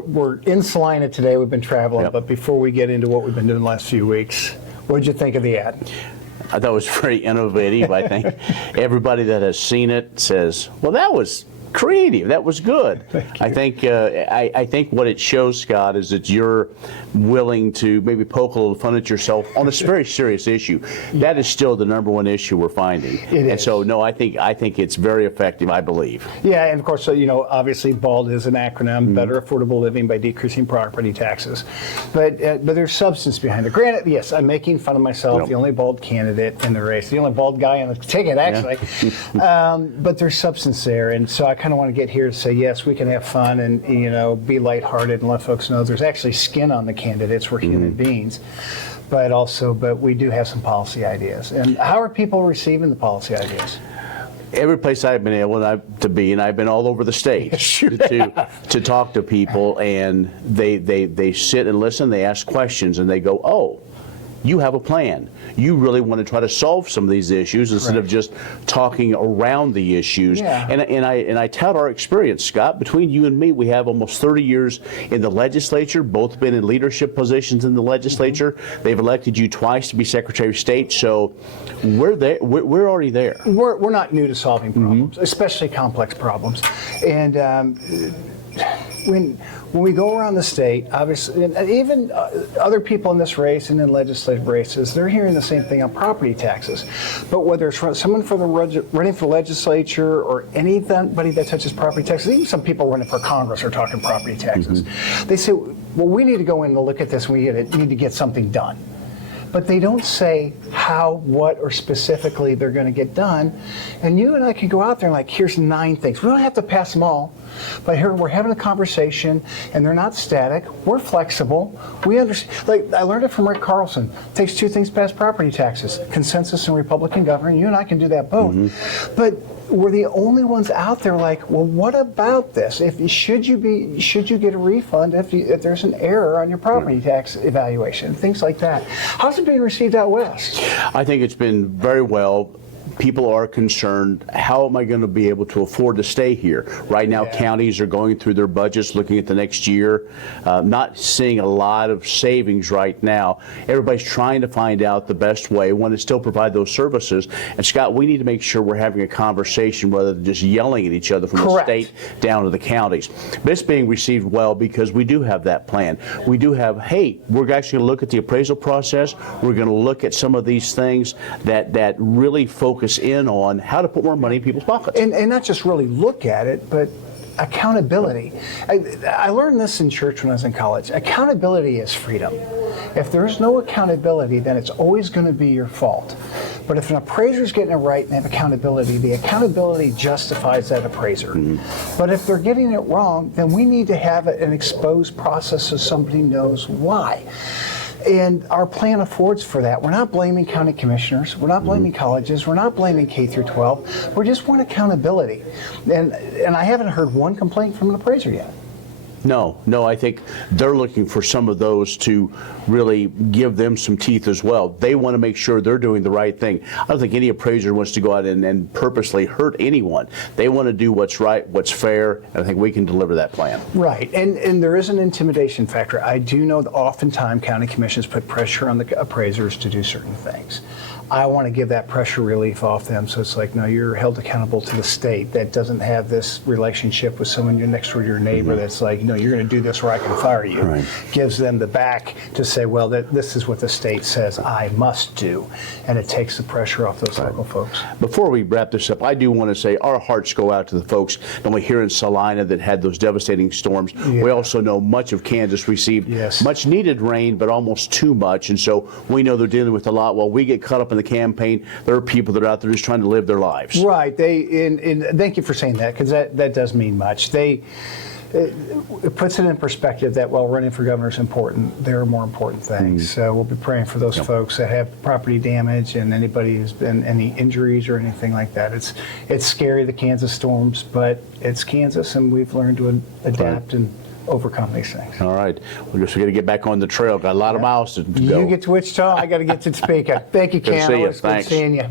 We're in Salina today. We've been traveling, Yep. but before we get into what we've been doing the last few weeks, what did you think of the ad? I thought it was very innovative. I think everybody that has seen it says, well, that was creative. That was good. I think I think what it shows, Scott, is that you're willing to maybe poke a little fun at yourself on this very serious issue. That is still the #1 issue we're finding. And so, no, I think it's very effective, I believe. Yeah, and of course, so, obviously BALD is an acronym, Better Affordable Living by Decreasing Property Taxes. But there's substance behind it. Granted, yes, I'm making fun of myself, the only bald candidate in the race, the only bald guy on the ticket, actually. Yeah. But there's substance there, and so I kind of want to get here to say, yes, we can have fun and, be lighthearted and let folks know there's actually skin on the candidates. We're human beings. But we do have some policy ideas. And how are people receiving the policy ideas? Every place I've been able to be, and I've been all over the state to talk to people, and they sit and listen, they ask questions, and they go, oh, you have a plan. You really want to try to solve some of these issues instead of just talking around the issues. Yeah. And I tout our experience, Scott. Between you and me, we have almost 30 years in the legislature, both been in leadership positions in the legislature. They've elected you twice to be Secretary of State, so we're there. We're already there. We're not new to solving problems, especially complex problems. And when we go around the state, obviously, and even other people in this race and in legislative races, they're hearing the same thing on property taxes. But whether it's someone running for legislature or anybody that touches property taxes, even some people running for Congress are talking property taxes. They say, well, we need to go in and look at this, and we need to get something done. But they don't say how, what, or specifically they're going to get done. And you and I can go out there and here's 9 things. We don't have to pass them all. But here we're having a conversation, and they're not static. We're flexible. We understand. I learned it from Rick Carlson. It takes 2 things to pass property taxes: consensus and Republican government. You and I can do that both. But we're the only ones out there well, what about this? Should you get a refund if there's an error on your property tax evaluation? Things like that. How's it being received out west? I think it's been very well. People are concerned, how am I going to be able to afford to stay here? Right now, counties are going through their budgets, looking at the next year, not seeing a lot of savings right now. Everybody's trying to find out the best way, one, to still provide those services. And Scott, we need to make sure we're having a conversation rather than just yelling at each other from the state down to the counties. But it's being received well because we do have that plan. We do have, hey, we're actually going to look at the appraisal process. We're going to look at some of these things that really focus in on how to put more money in people's pockets. And not just really look at it, but accountability. I learned this in church when I was in college. Accountability is freedom. If there's no accountability, then it's always going to be your fault. But if an appraiser's getting it right and have accountability, the accountability justifies that appraiser. But if they're getting it wrong, then we need to have an exposed process so somebody knows why. And our plan affords for that. We're not blaming county commissioners. We're not blaming colleges. We're not blaming K through 12. We just want accountability. And I haven't heard one complaint from an appraiser yet. No, I think they're looking for some of those to really give them some teeth as well. They want to make sure they're doing the right thing. I don't think any appraiser wants to go out and purposely hurt anyone. They want to do what's right, what's fair, and I think we can deliver that plan. Right, and there is an intimidation factor. I do know that oftentimes county commissions put pressure on the appraisers to do certain things. I want to give that pressure relief off them, so it's no, you're held accountable to the state that doesn't have this relationship with someone you're next door to your neighbor that's no, you're going to do this or I can fire you. Right. Gives them the back to say, well, this is what the state says I must do, and it takes the pressure off those local folks. Before we wrap this up, I do want to say our hearts go out to the folks not only here in Salina that had those devastating storms. We also know much of Kansas received much needed rain, but almost too much, and so we know they're dealing with a lot. While we get caught up in the campaign, there are people that are out there just trying to live their lives. Right. And thank you for saying that, because that does mean much. It puts it in perspective that while running for governor is important, there are more important things. So we'll be praying for those folks that have property damage and anybody who's been any injuries or anything like that. It's scary, the Kansas storms, but it's Kansas, and we've learned to adapt and overcome these things. All right. We're just going to get back on the trail. Got a lot of miles to go. You get to Wichita, I got to get to Topeka. Thank you, Ken. Good to see you. Always good seeing you.